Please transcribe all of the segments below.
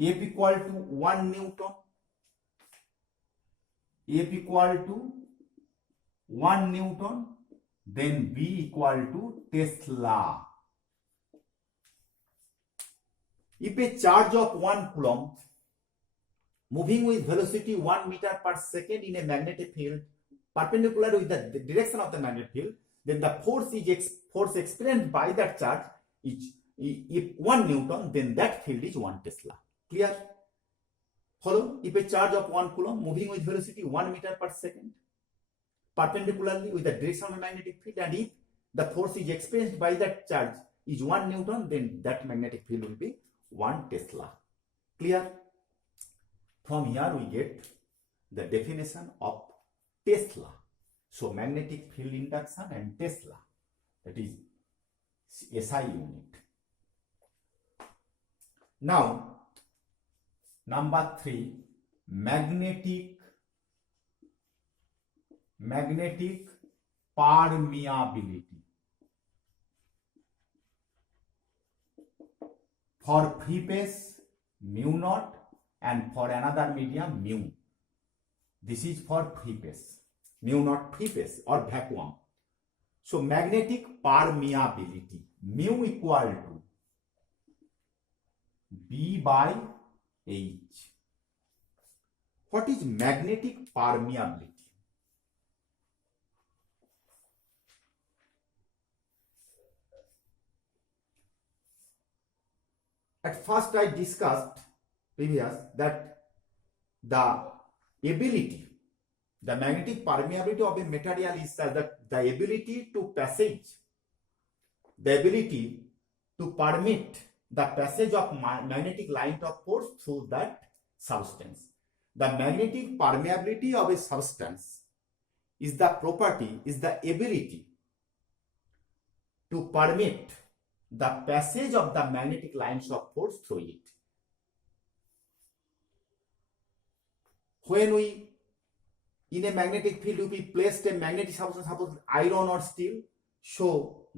F equal to 1 Newton, F equal to 1 Newton, then B equal to Tesla. If a charge of 1 coulomb moving with velocity 1 meter per second in a magnetic field perpendicular with the direction of the magnetic field, then the force experienced by that charge is if 1 Newton, then that field is 1 Tesla. Clear? Follow? If a charge of 1 coulomb moving with velocity 1 meter per second perpendicularly with the direction of a magnetic field, and if the force is experienced by that charge is 1 Newton, then that magnetic field will be 1 Tesla. Clear? From here we get the definition of Tesla. So magnetic field induction and Tesla, that is SI unit. Now, number 3, magnetic permeability. For free space, mu naught, and for another medium, mu. This is for free space, mu naught free space or vacuum. So magnetic permeability, mu equal to B by H. What is magnetic permeability? At first I discussed previous that the magnetic permeability of a material is the ability to permit the passage of magnetic line of force through that substance. The magnetic permeability of a substance is the ability to permit the passage of the magnetic lines of force through it. When we in a magnetic field we placed a magnetic substance, suppose iron or steel, so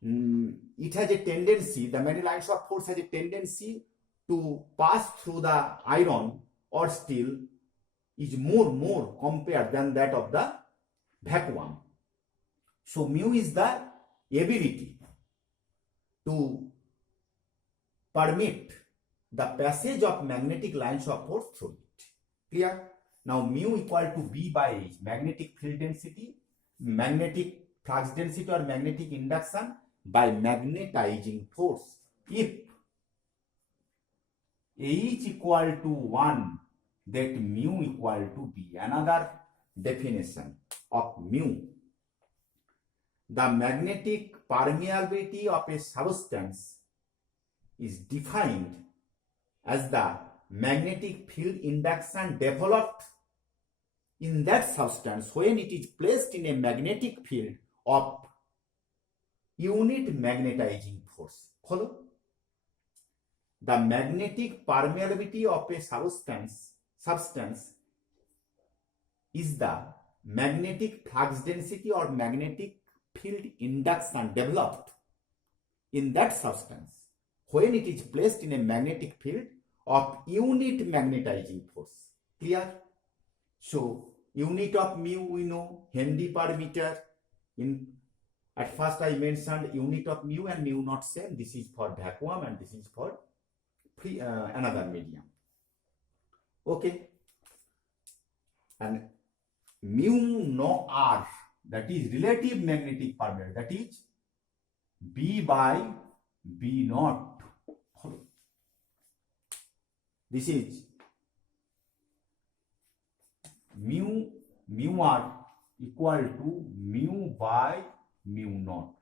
it has a tendency, the magnetic lines of force has a tendency to pass through the iron or steel is more compared than that of the vacuum. So mu is the ability to permit the passage of magnetic lines of force through it. Clear? Now mu equal to B by H, magnetic field density, magnetic flux density or magnetic induction by magnetizing force. If H equal to 1, that mu equal to B. Another definition of mu. The magnetic permeability of a substance is defined as the magnetic field induction developed in that substance when it is placed in a magnetic field of unit magnetizing force. Follow? The magnetic permeability of a substance is the magnetic flux density or magnetic field induction developed in that substance when it is placed in a magnetic field of unit magnetizing force. Clear? So unit of mu we know, Henry per meter. At first I mentioned unit of mu and mu not same. This is for vacuum and this is for another medium. Okay. And mu no r, that is relative magnetic permeability, that is B by B naught. This is mu r equal to mu by mu naught.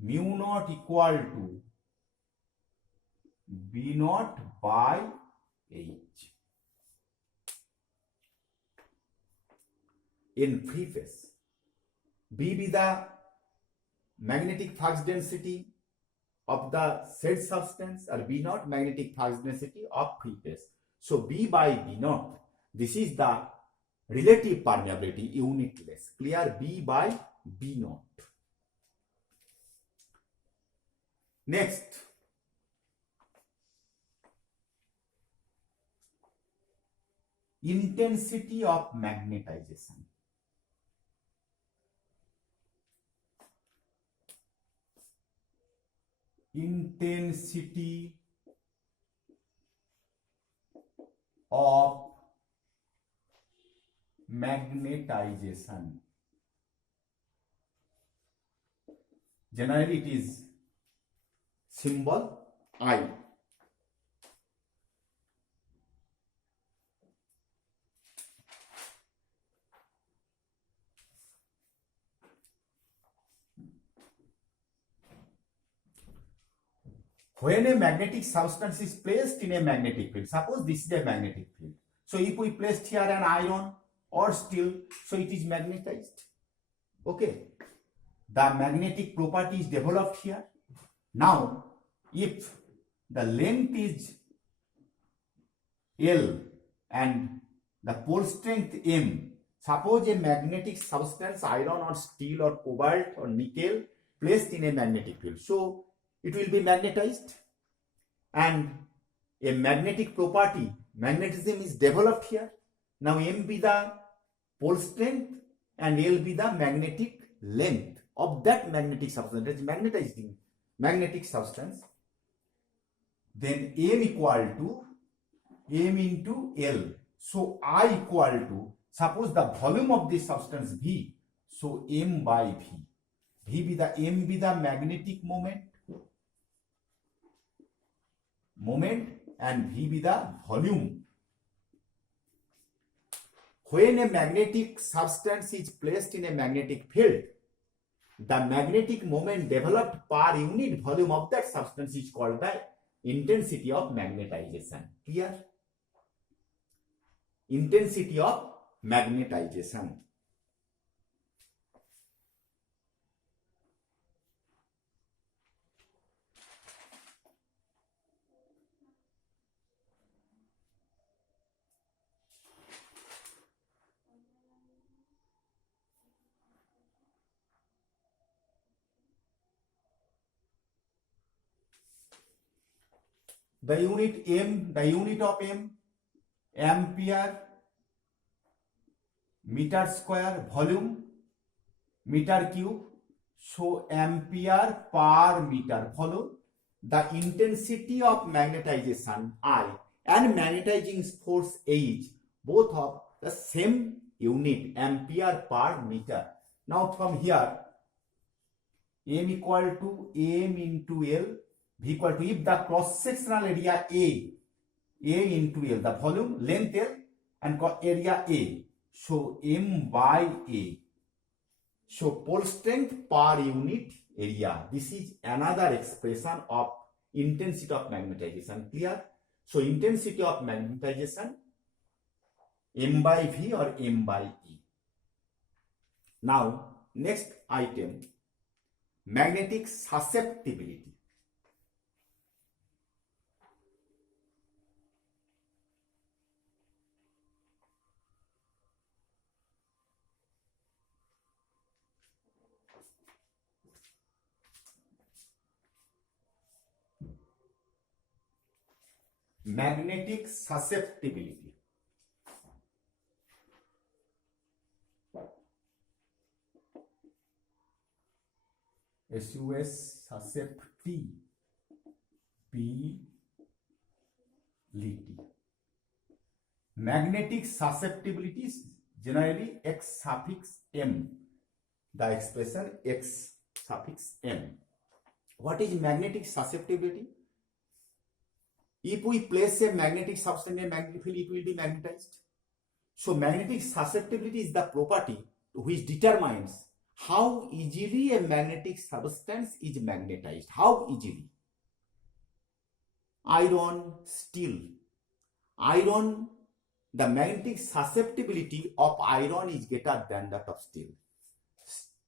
Mu naught equal to B naught by H. In free phase, B be the magnetic flux density of the said substance, or B naught magnetic flux density of free phase. So B by B naught, this is the relative permeability, unitless. Clear? B by B naught. Next, intensity of magnetization. Intensity of magnetization. Generally it is symbol I. When a magnetic substance is placed in a magnetic field, suppose this is a magnetic field. So if we placed here an iron or steel, so it is magnetized. Okay. The magnetic property is developed here. Now, if the length is L and the pole strength M, suppose a magnetic substance, iron or steel or cobalt or nickel, placed in a magnetic field. So it will be magnetized, and a magnetic property, magnetism, is developed here. Now M be the pole strength and L be the magnetic length of that magnetic substance, that is magnetizing magnetic substance. Then M equal to M into L. So I equal to, suppose the volume of this substance V, so M by V. M be the magnetic moment and V be the volume. When a magnetic substance is placed in a magnetic field, the magnetic moment developed per unit volume of that substance is called the intensity of magnetization. Clear? Intensity of magnetization. The unit M, the unit of M, ampere, meter square, volume, meter cube. So ampere per meter. Follow? The intensity of magnetization I and magnetizing force H, both of the same unit, ampere per meter. Now from here, M equal to M into L, V equal to, if the cross-sectional area A into L, the volume, length L and area A, so M by A. So pole strength per unit area. This is another expression of intensity of magnetization. Clear? So intensity of magnetization, M by V or M by E. Now next item, magnetic susceptibility. Magnetic susceptibility. SUS susceptibility. Magnetic susceptibility is generally X suffix M. The expression X suffix M. What is magnetic susceptibility? If we place a magnetic substance in a magnetic field, it will be magnetized. So magnetic susceptibility is the property which determines how easily a magnetic substance is magnetized. How easily? Iron, steel. Iron, the magnetic susceptibility of iron is greater than that of steel.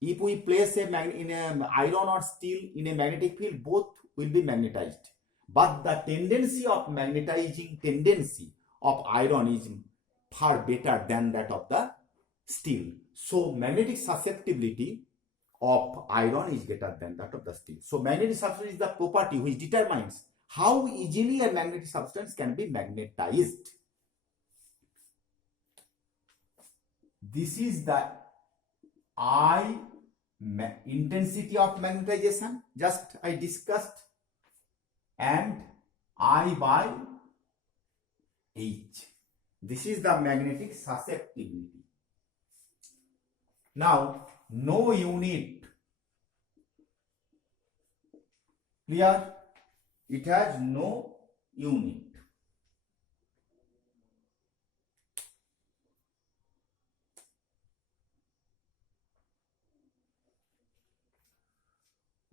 If we place a iron or steel in a magnetic field, both will be magnetized. But the tendency of magnetizing tendency of iron is far better than that of the steel. So magnetic susceptibility of iron is greater than that of the steel. So magnetic substance is the property which determines how easily a magnetic substance can be magnetized. this is the I intensity of magnetization, just I discussed, and I by H. This is the magnetic susceptibility. Now, no unit. Clear? It has no unit.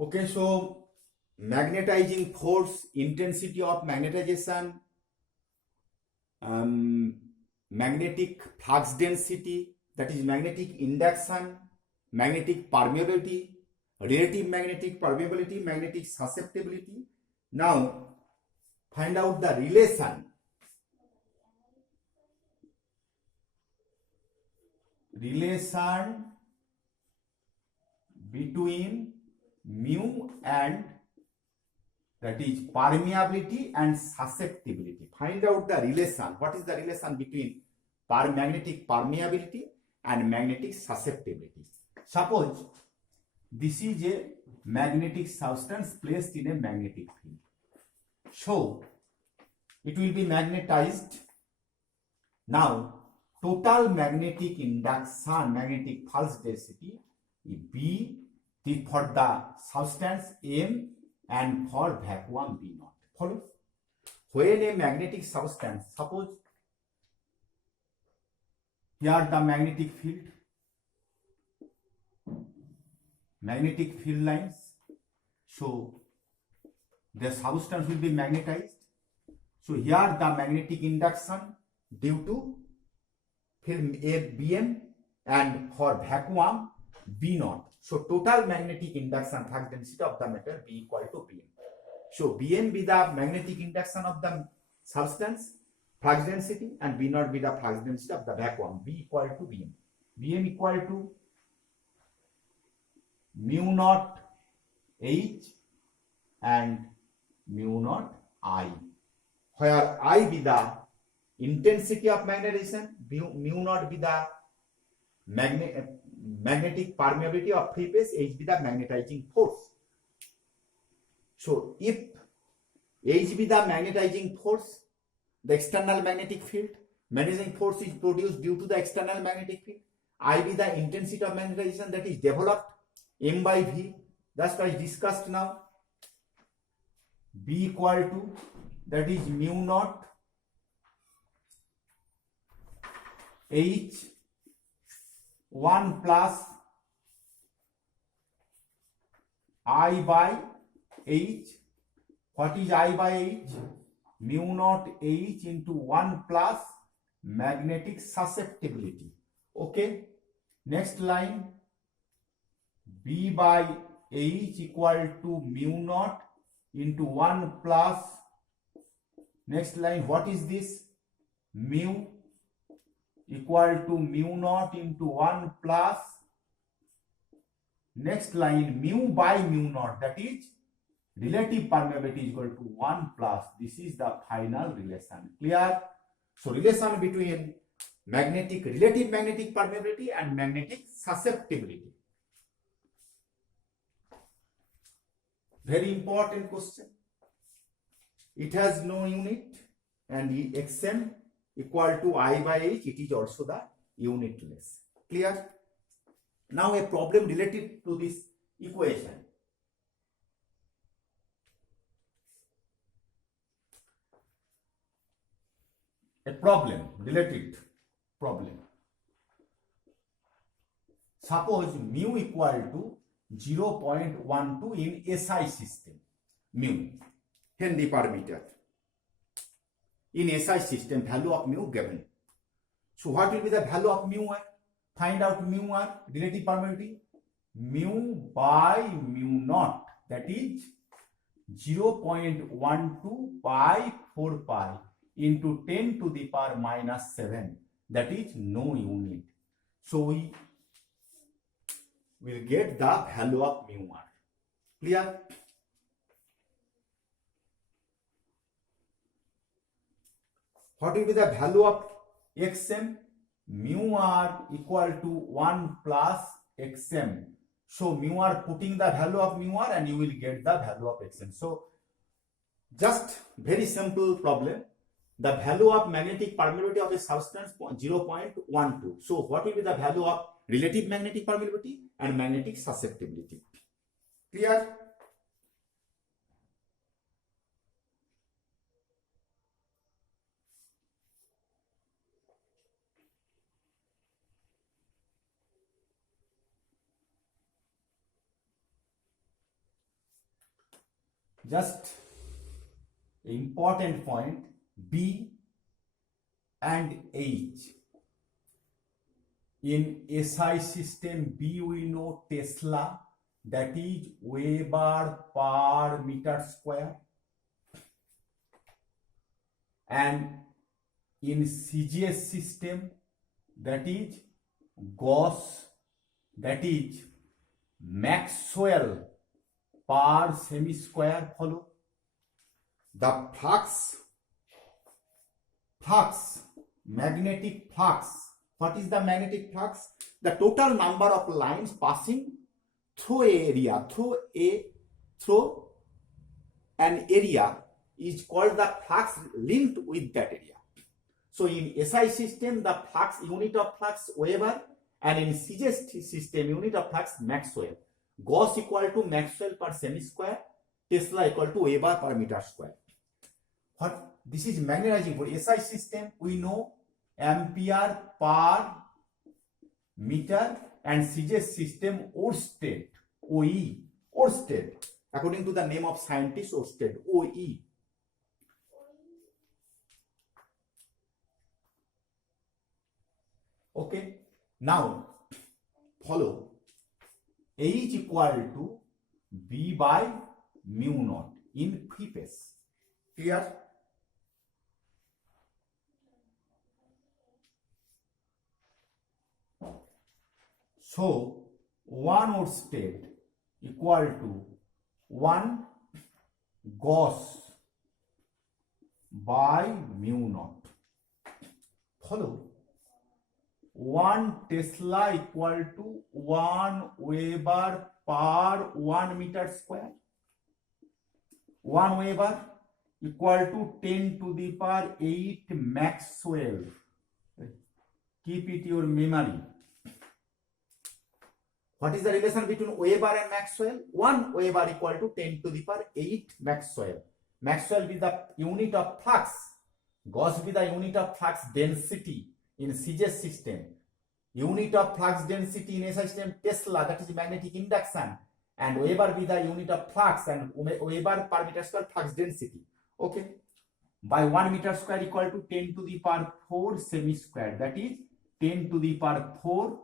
Okay, so magnetizing force, intensity of magnetization, magnetic flux density, that is magnetic induction, magnetic permeability, relative magnetic permeability, magnetic susceptibility. Now, find out the relation between mu and, that is, permeability and susceptibility. Find out the relation. What is the relation between magnetic permeability and magnetic susceptibility? Suppose this is a magnetic substance placed in a magnetic field. So it will be magnetized. Now, total magnetic induction, magnetic pulse density B for the substance M and for vacuum B naught. Follow? When a magnetic substance, suppose here the magnetic field lines, so the substance will be magnetized. So here the magnetic induction due to film A Bm and for vacuum B naught. So total magnetic induction flux density of the matter B equal to Bm. So Bm be the magnetic induction of the substance flux density and B naught be the flux density of the vacuum. B equal to Bm. Bm equal to mu naught H and mu naught I, where I be the intensity of magnetization, mu naught be the magnetic permeability of free space, H be the magnetizing force. So if H be the magnetizing force, the external magnetic field, magnetizing force is produced due to the external magnetic field. I be the intensity of magnetization that is developed, M by V, that's what I discussed now. B equal to, that is mu naught H 1 plus I by H. What is I by H? Mu naught H into 1 plus magnetic susceptibility. Okay. Next line, B by H equal to mu naught into 1 plus, next line, what is this? Mu equal to mu naught into 1 plus, next line, mu by mu naught, that is relative permeability is equal to 1 plus. This is the final relation. Clear? So relation between relative magnetic permeability and magnetic susceptibility. Very important question. It has no unit and Xm equal to I by H, it is also the unitless. Clear? Now a problem related to this equation. A related problem. Suppose mu equal to 0.12 in SI system, mu, Henry per meter. In SI system, value of mu given. So what will be the value of mu r? Find out mu r, relative permeability. Mu by mu naught, that is 0.12 by 4 pi into 10 to the power minus 7. That is no unit. So we will get the value of mu r. Clear? What will be the value of Xm? mu r equal to 1 plus xm. So mu r, putting the value of mu r and you will get the value of xm. So just very simple problem. The value of magnetic permeability of a substance 0.12. So what will be the value of relative magnetic permeability and magnetic susceptibility? Clear? Just important point, B and H. In SI system, B we know Tesla, that is Weber per meter square, and in CGS system, that is Gauss, that is Maxwell per semi square. Follow the flux, magnetic flux. What is the magnetic flux? The total number of lines passing through an area is called the flux linked with that area. So in SI system, the flux, unit of flux Weber, and in CGS system, unit of flux Maxwell. Gauss equal to Maxwell per semi square, Tesla equal to Weber per meter square. What this is magnetizing for SI system, we know ampere per meter, and CGS system Oersted, OE, Oersted, according to the name of scientist Oersted, OE. Okay, now follow H equal to B by mu naught in free space. Clear? So 1 Oersted equal to 1 Gauss by mu naught. Follow 1 Tesla equal to 1 Weber per 1 meter square. 1 Weber equal to 10 to the power 8 Maxwell. Keep it your memory. What is the relation between Weber and Maxwell? 1 Weber equal to 10 to the power 8 Maxwell. Maxwell be the unit of flux. Gauss be the unit of flux density in CGS system. Unit of flux density in SI system Tesla, that is magnetic induction. And Weber be the unit of flux, and Weber per meter square flux density. Okay. By 1 meter square equal to 10 to the power 4 semi square. That is 10 to the power 4.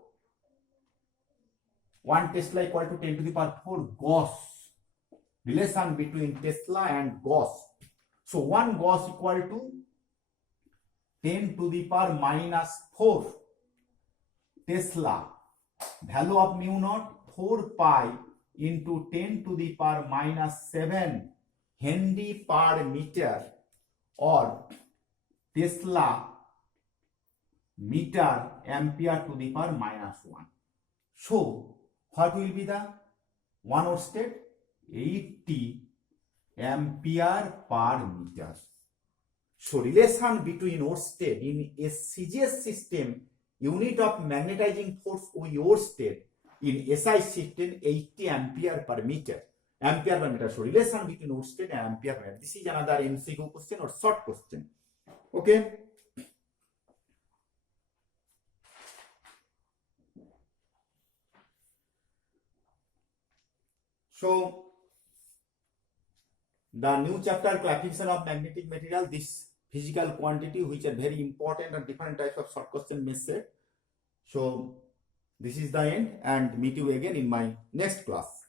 1 Tesla equal to 10 to the power 4 Gauss. Relation between Tesla and Gauss. So 1 Gauss equal to 10 to the power minus 4 Tesla. Value of mu naught 4 pi into 10 to the power minus 7 Henry per meter, or Tesla meter ampere to the power minus 1. So what will be the 1 Oersted? 80 ampere per meter. So relation between Oersted in a CGS system, unit of magnetizing force with Oersted, in SI system 80 ampere per meter. Ampere per meter. So relation between Oersted and ampere per meter. This is another MCQ question or short question. Okay. So the new chapter, classification of magnetic material, this physical quantity which are very important and different types of short question may set. So this is the end, and meet you again in my next class.